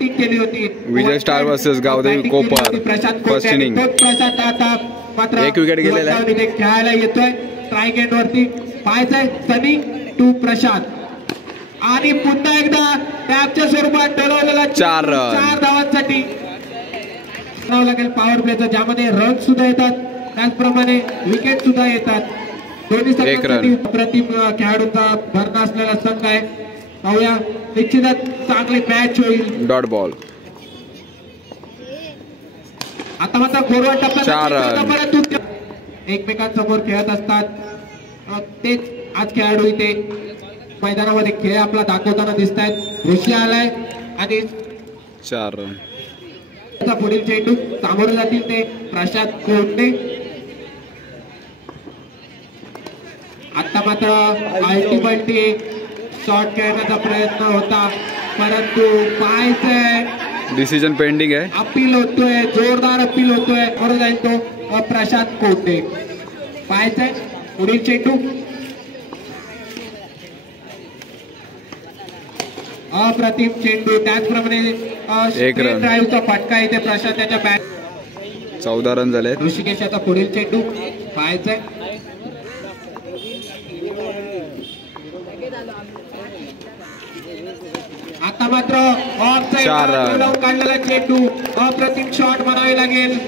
केली होती विजय star versus Gavdevi कोपर first inning. Prashant आता मात्र एक विकेट गेलेला आहे. खेळायला येतोय स्ट्राईक एंड वरती. पाहायचंय सनी टू प्रशांत आणि पुन्हा एकदा टॅपच्या स्वरूपात डोलवलेला 4 धावांसाठी लागेल पॉवर प्लेचा, ज्यामध्ये रन सुद्धा येतात त्याचप्रमाणे विकेट सुद्धा येतात. दोन्ही संघांसाठी अप्रतिम खेळाडूंचा भरणा असलेला संघ आहे. पाहूया निश्चितच चांगली मॅच होईल. Dot ball. आता मात्र फॉरवर्ड टप्प्यात एकमेकांसमोर खेळत असतात. तेच आज खेळाडू इथे मैदानामध्ये खेळ आपला दाखवताना दिसत आहेत. ऋषी आलाय आणि 4 रन. पुढील चेंडू सामोरे जातील ते प्रशांत कोंडे. आता मात्र अल्टिमेटली शॉट खेळण्याचा प्रयत्न होता परंतु पाहायचंय डिसिजन पेंडिंग आहे. अपील होतोय, जोरदार अपील होतोय. बरोबर जाईल तो प्रशांत कोंडे. पाहायचंय पुढील चेंडू अप्रतिम चेंडू. त्याचप्रमाणे ड्राईव्हचा फटका इथे प्रशांत त्याच्या बॅट. 14 रन झाले. ऋषिकेशचा पुढील चेंडू पाहायचंय. आता मात्र ऑफ साइड काढलेला चेंडू. अप्रतिम शॉट म्हणावे लागेल.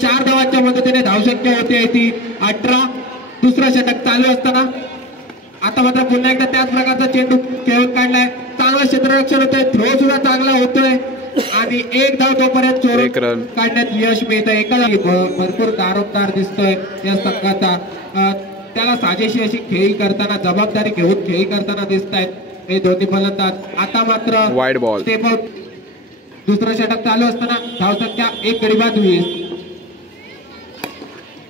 4 धावांच्या मदतीने धावसंख्या होते ती 18. दुसरं षटक चालू असताना आता मात्र पुन्हा एकदा त्याच प्रकारचा चेंडू खेळून काढलाय. चांगलं क्षेत्ररक्षण होतंय, थ्रो सुद्धा चांगला होतोय आणि 1 धाव तोपर्यंत चोरून काढण्यात यश मिळत आहे. एका भरपूर दारोमदार दिसतोय या संघाचा. त्याला साजेशी अशी खेळी करताना, जबाबदारी घेऊन खेळी करताना दिसत आहेत हे दोन्ही फलंदाज. आता मात्र वाईड बॉल. Step out. दुसरं षटक चालू असताना धावसंख्या 1 गडी बाद 20.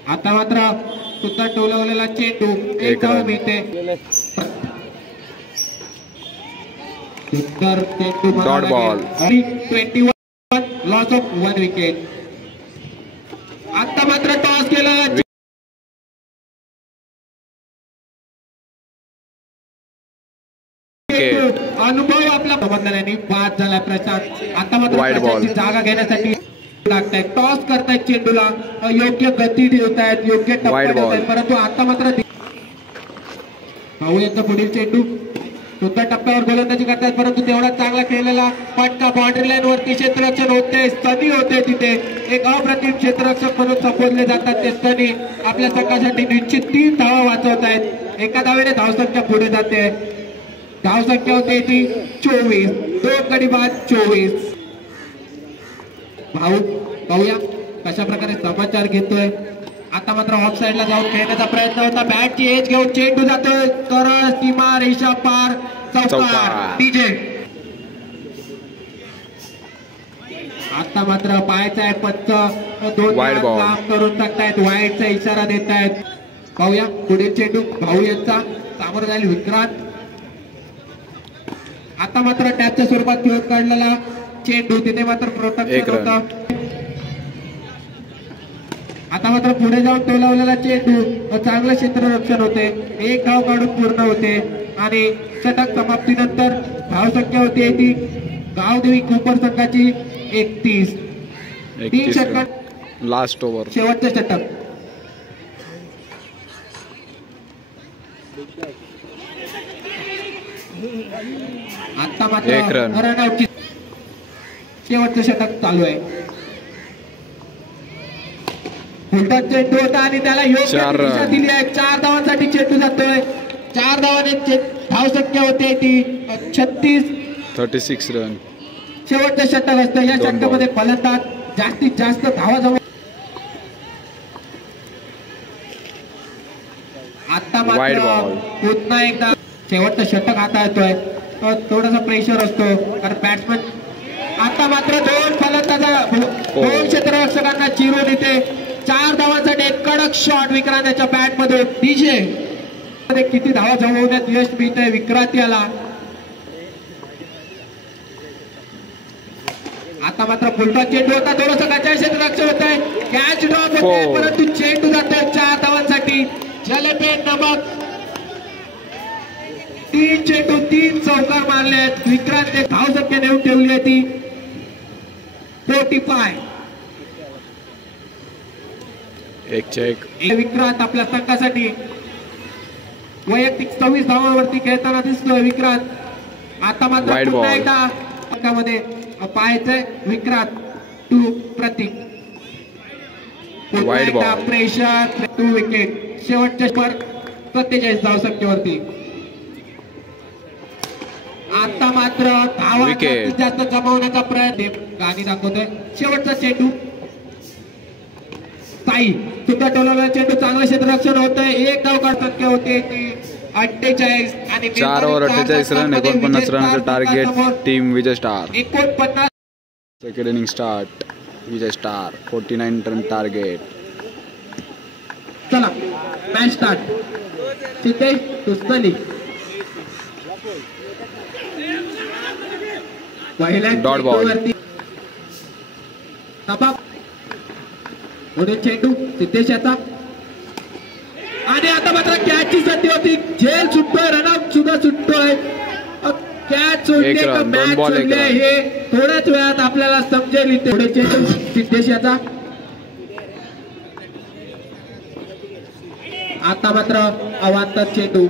आता मात्र सुद्धा टोलवलेला चेंडू 1 धाव मिळते. सुंदर चेंडू dot ball. 21 loss of 1 wicket. आता मात्र टॉस केला. अनुभव आपला बदलल्याने बाद झाला प्रशांत. आता मात्र जागा घेण्यासाठी लागतायत, टॉस करतायत चेंडूला, योग्य गती देतायत, योग्य टप्पा देतायत. परंतु आता मात्र भाऊ यांचा पुढील चेंडू सुद्धा टप्प्यावर गोलंदाजी करतायत परंतु तेवढा चांगला खेळलेला फटका बाउंड्री लाईन वरती क्षेत्ररक्षण होते. सनी होते तिथे. एक अप्रतिम क्षेत्ररक्षक म्हणून संबोधले जातात ते सनी. आपल्या संघासाठी निश्चित 3 धावा वाचवत आहेत. एका धावेने धावसंख्या पुढे जाते. धावसंख्या होते ती 24. 2 गडी बाद 24. भाऊ पाहूया कशा प्रकारे समाचार घेतोय. आता मात्र ऑफ साइडला जाऊन खेळण्याचा प्रयत्न होता. बॅटची एज घेऊन चेंडू जातोय सरळ सीमा रेषा पार. चौकार डीजे. आता मात्र पाहायचं आहे पंच 2 काम करून टाकतायत. वाईडचा इशारा देत आहेत. पाहूया पुढील चेंडू भाऊ यांचा सामोरं जाईल विक्रांत. आता मात्र टॅपच्या स्वरूपात खेळून काढलेला चेंडू तिथे मात्र प्रोटेक्शन होता. आता मात्र पुढे जाऊन टोलावलेला चेंडू चांगलं क्षेत्ररक्षण होते. 1 धाव काढून पूर्ण होते आणि षटक समाप्तीनंतर धावसंख्या होती ती गावदेवी कोपर संघाची 31. 3 षटक लास्ट ओव्हर शेवटचे षटक. आता मात्र रनआउटची शेवटचं षटक चालू आहे. उलटा चेंडू होता आणि त्याला योग्य दिशा दिली आहे. 4 धावांसाठी चेंडू जातोय. 4 धावांनी धावसंख्या होते ती 36 रन. शेवटचं षटक असतं. या षटकामध्ये फलंदाज जास्तीत जास्त धावा जवळ. आता मात्र पुन्हा एकदा शेवटचं षटक हाताळतोय. थोडासा प्रेशर असतो कारण बॅट्समन. आता मात्र 2 फलंदाजा 2 क्षेत्ररक्षकांना चिरून येते. 4 धावांसाठी एक कडक शॉट विक्रांतच्या बॅट मध्ये. डीजे किती धावा जमवण्यात यश मिळत आहे विक्रांत याला. आता मात्र फुलटॉस चेंडू होता. थोडंसं कच्च्या क्षेत्ररक्षण होत आहे. कॅच ड्रॉप होते परंतु चेंडू जातोय 4 धावांसाठी. जलपेन नमक 3 चेंडू 3 चौकार मारले आहेत. विक्रांत धावसंख्या नेऊन ठेवली आहे ती 45. एक चेक. विक्रांत आपल्या संघासाठी वैयक्तिक 26 धावांवरती खेळताना दिसतोय विक्रांत. आता मात्र Wide पुन्हा ball. एकदा संघामध्ये पाहायचंय Vikrant to Prateek. Wide ball. Pressure 2 wicket. शेवटच्या 47 धावसंख्येवरती. आता मात्र धावा Wicket. जास्तीत जास्त जमवण्याचा प्रयत्न गाणी दाखवतोय. शेवटचा चेंडू साई सुद्धा टोलवलेला चेंडू चांगलं क्षेत्ररक्षण होतंय. एक धाव संख्या होते ती 48 आणि 4 ओव्हर 48 रन 49 रनचं target team Vijay star. 49. Second inning start. Vijay star 49 run target. चला मॅच स्टार्ट. सिद्धेश तुस्तली पहिल्या Dot ball. चेंडूवरती दबाव. पुढे चेंडू सिद्धेश याचा आणि आता मात्र कॅचची संधी होती. झेल सुटतोय. रनआउट सुद्धा सुटतोय. कॅच सोडले एक का रन, दोन मॅच बॉल, एक सोडले रन. हे थोड्याच वेळात आपल्याला समजेल. इथे पुढे चेंडू सिद्धेश याचा. आता मात्र अवांतर चेंडू.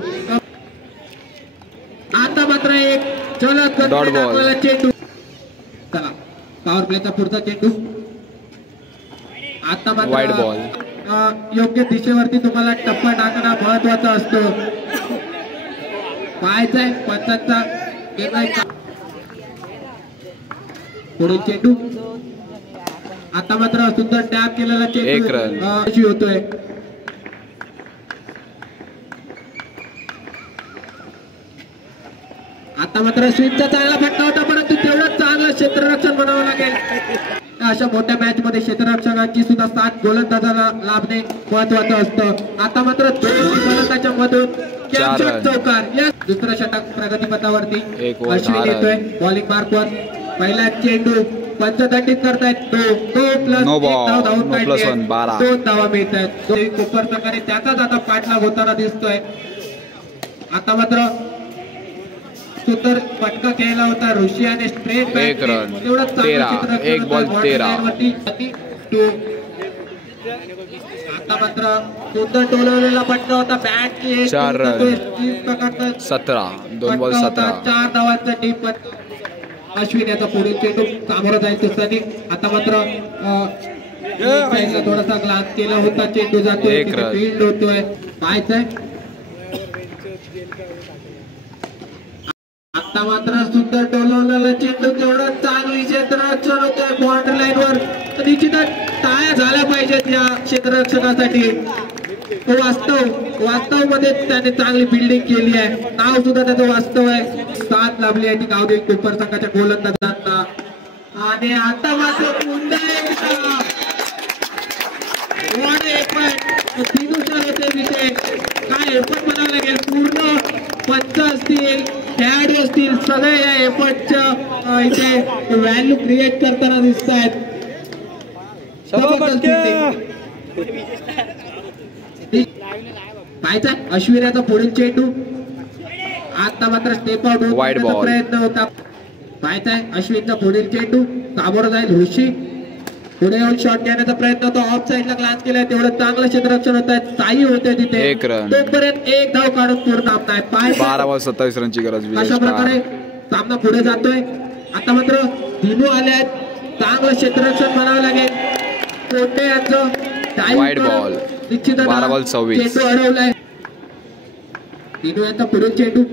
आता मात्र एक जलद Dot ball. दाखवलेला चेंडू. चला पॉवर प्लेचा पुढचा चेंडू. आता Wide ball. मात्र योग्य दिशेवरती तुम्हाला टप्पा टाकणं महत्वाचा असतो. पाहायचंय पंचांचा निर्णय. पुढील चेंडू. आता मात्र सुंदर टॅप केलेला एक चेंडू रन. यशस्वी होतोय. आता मात्र स्विंगचा चांगला फटका होता परंतु तेवढंच चांगलं क्षेत्ररक्षण बनावं लागेल. अशा मोठ्या मॅच मध्ये क्षेत्ररक्षकांची सुद्धा साथ गोलंदाजाला लाभणे महत्वाचं असतं. आता मात्र दोन गोलंदाजाच्या मधून चार कॅप्चर रन. चौकार. या दुसरं षटक प्रगतीपथावरती एक ओव्हर अश्विन 10 येतोय बॉलिंग मार्कवर. पहिला चेंडू पंचदंडित करतायत. 2 No प्लस ball. धाव धावून No plus one, 12. 2 धावा मिळत आहेत. कोपर संघाने त्याचाच आता पाठलाग होताना दिसतोय. आता मात्र सुंदर फटका खेळला होता ऋषी आणि स्ट्रेट एक रन. 13. एक बॉल 13. आता मात्र सुंदर टोलवलेला फटका होता बॅट की 4 रन. 17. 2 बॉल 17. 4 धावांचा टीम. अश्विन याचा पुढील चेंडू सामोरं जाईल तुसानी. आता मात्र थोडासा ग्लास केला होता. चेंडू जातोय एक रन. फील्ड होतोय. पाहायचंय आता मात्र सुंदर टोलवलेला चेंडू तेवढं चांगली क्षेत्ररक्षण होतोय बाउंड्री लाईन वर. निश्चितच टाळ्या झाल्या पाहिजेत या क्षेत्ररक्षकासाठी. वास्तव मध्ये त्याने चांगली बिल्डिंग केली आहे. नाव सुद्धा त्याचं वास्तव आहे. साथ लाभली आहे ती गावदेवी कोपर संघाच्या गोलंदाजांना. आणि आता मात्र पुन्हा एकदा तीनुसार होते विषय. काय एफर्ट म्हणावं लागेल. पूर्ण पंच असतील खेळाडू असतील सगळे या एफर्टच्या इथे व्हॅल्यू क्रिएट करताना दिसत आहेत. पाहायचा अश्विनाचा पुढील चेंडू. आता मात्र स्टेप आउट Wide होण्याचा ball. प्रयत्न होता. पाहायचाय अश्विनचा पुढील चेंडू. सामोरं जाईल ऋषी. पुढे येऊन शॉट घेण्याचा प्रयत्न होता. ऑफ साईडला ग्लान्स केलाय. तेवढं चांगलं क्षेत्ररक्षण होत आहे. साई होते तिथे. एक रन. तोपर्यंत एक धाव काढून पूर्ण आपला 12 बॉल 27 रनची गरज विजय अशा प्रकारे स्टार. सामना पुढे जातोय. आता मात्र दिनू आले आहेत. चांगलं क्षेत्ररक्षण म्हणावं लागेल. कोटे यांचं Wide ball. 12 बॉल 26. चेंडू अडवलाय. दिनू यांचा पुढील चेंडू.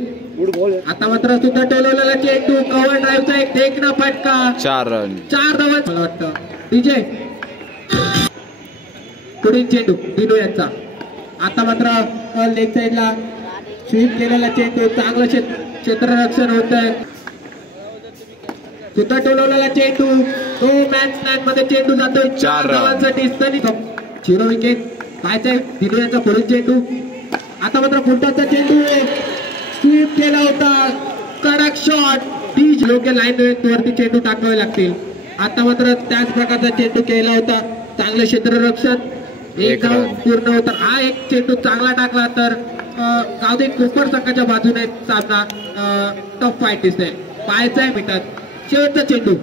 आता मात्र सुद्धा टोलवलेला चेंडू. कव्हर ड्राईव्हचा एक देखना फटका. 4 रन. 4 धावा मला वाटतं. विजय पुढील चेंडू दिनू यांचा. आता मात्र लेग साईडला स्वीप केलेला चेंडू. चांगलं क्षेत्ररक्षण होत आहे. सुद्धा टोलवलेला चेंडू. तो मॅच लाईन मध्ये चेंडू जातोय. 4 धावांसाठी 0 विकेट. पाहायचंय दिनू यांचा पुढील चेंडू. आता मात्र फुटाचा चेंडू स्वीप केला होता. कडक शॉट. ती योग्य लाईन वरती चेंडू टाकावे लागतील. आता मात्र त्याच प्रकारचा चेंडू केला होता. चांगलं क्षेत्ररक्षण. एक धाव पूर्ण होता. हा एक चेंडू चांगला टाकला तर गावदे कोपर संघाच्या बाजूने सामना टफ फाईट दिसते. पाहायचा आहे मिनिटात शेवटचा चेंडू,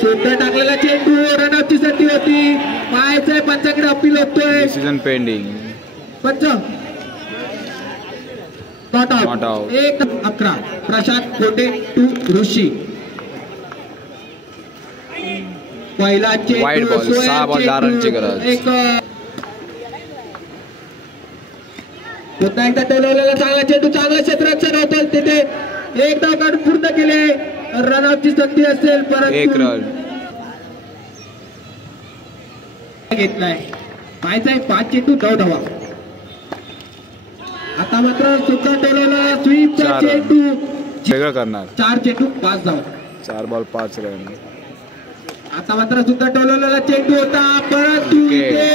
सुंदर टाकलेला चेंडू, रनआउटची संधी होती. पाहायचा आहे पंचाकडे अपील होतोय. Decision pending. पंच not Not out. out. 1-11. Prashant Kote to ऋषी. पहिला Wide ball, चेंडू 6 बॉल 10 रनची गरज. पुन्हा एकदा टोलवलेला चांगला चेंडू, चांगला क्षेत्ररक्षण होतं तिथे. एक धाव काढून पूर्ण केले. रनआउटची संधी असेल 1 रन. घेतलाय. पाहायचा आहे 5 चेंडू 9 धावा. आता मात्र सुद्धा टोलवलेला स्वीपचा 4 रन. चेंडू, वेगळं करणार. 4 चेंडू 5 धावा. 4 बॉल 5 रन. आता मात्र सुद्धा टोलवलेला चेंडू होता, परंतु Okay. इथे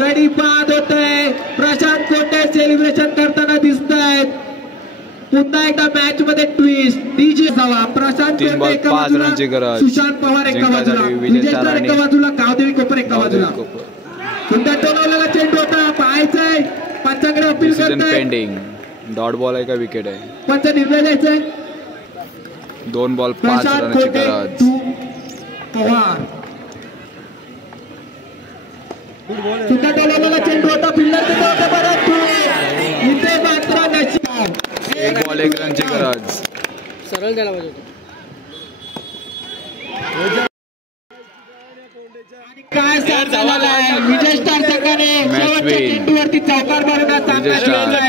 गडी बाद होतोय. प्रशांत कोटे सेलिब्रेशन करताना दिसत आहेत. पुन्हा एकदा मॅच मध्ये ट्विस्ट. डीजे धावा. प्रशांत 3 बॉल कोटे एका 5 बाजूला, रनची गरज. सुशांत पवार एका बाजूला, जिंकण्यासाठी विजय विजय स्टार सरांनी. एका बाजूला, गावदेवी कोपर एका बाजूला. सुद्धा टोलवलेला चेंडू होता. पाहायचंय पंचाकडे अपील डिसिजन करताय. पेंडिंग. डॉट बॉल आहे का विकेट आहे? पंच निर्णय द्यायचाय. 2 बॉल 5 प्रशांत रनची कोटे गरज. टू पवार. सुद्धा टोलवलेला चेंडू होता. फिल्डर तिथे होता, परंतु इथे मात्र नशीब. 1 बॉल 1 रनची गरज. सरळ द्यायला पाहिजे होतं. आणि काय सामना झालाय. विजय स्टार संघाने Match शेवटच्या win. चेंडूवरती चौकार मारून हा सामना विजय स्टार. जिंकलाय.